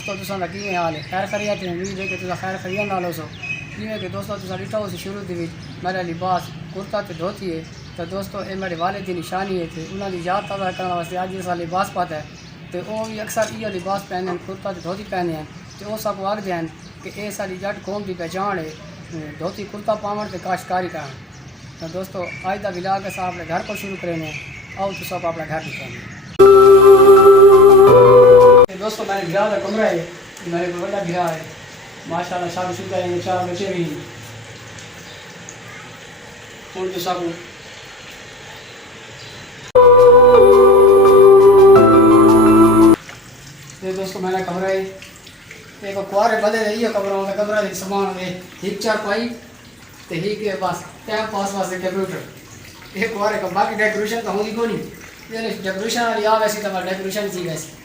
दोस्तों तुसां दा किवें हाल है? खैर खैरियत है? उम्मीद है कि तुसां खैर खैरियत नाल होसो। जिवें कि दोस्तों तुसां ॾिठो हो शुरू दे विच मेरा लिबास कुर्ता ते धोती है। तो दोस्तों ये मेरे वालिद की निशानी है तो उन्होंने याद ताज़ा करने वास्ते अज असा लिबास पाता है। तो वह भी अक्सर इो लिबास पहने कुर्ता ते धोती पहने हैं। तो वह सब आखते हैं कि यह सारी जट कौम की पहचान है, धोती कुर्ता पावन तो काश्तकारी करन। तो दोस्तों अज का विलाग अस अपने घर को शुरू करेंगे। आओ तो सब अपना घर दिखाएंगे। दोस्तों मेरे गिरा का कमरा है, मेरे को बड़ा गिरा है माशाल्लाह, शादीशुदा है, 4 बच्चे भी हैं। तो सब ये दोस्तों मेरा कमरा है, एक कुआरे बदे ये कमरा सामान है, एक 4 पाई तो ही बस टाइम पास वास्ते कंप्यूटर एक कुआरे का। बाकी डेकोरेशन तो होगी कोनी, ये डेकोरेशन वाली आ वैसी तो डेकोरेशन थी वैसे।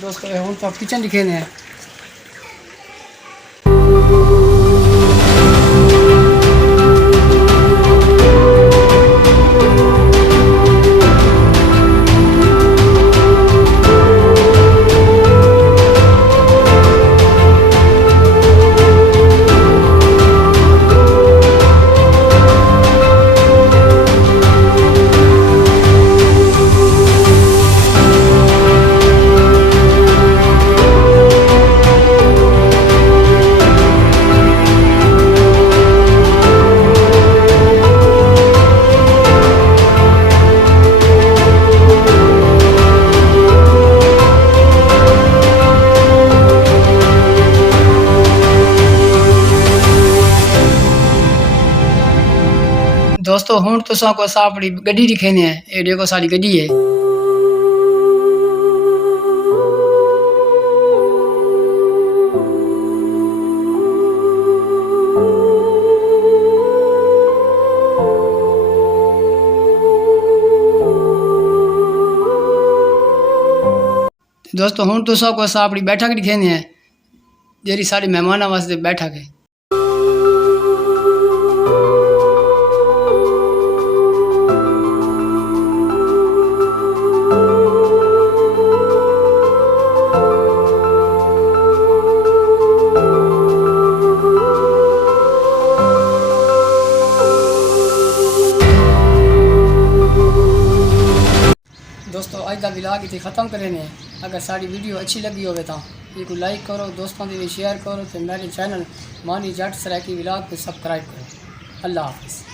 दोस्तों हम तो किचन दिखे हैं। दोस्तों हूँ तो को अपनी गड्डी दिखेने हैं, ये देखो सारी गड्डी है। दोस्तों हूँ तो को अपनी बैठक दिखेने हैं, जेरी सारी मेहमान वास्ते बैठक है। दोस्तों अज का विलाग इतने ख़त्म करें। अगर सारी वीडियो अच्छी लगी हो तो एक लाइक करो, दोस्तों के लिए शेयर करो, तो मेरे चैनल मानी जट सराकी विलाग को सब्सक्राइब करो। अल्लाह हाफिज़।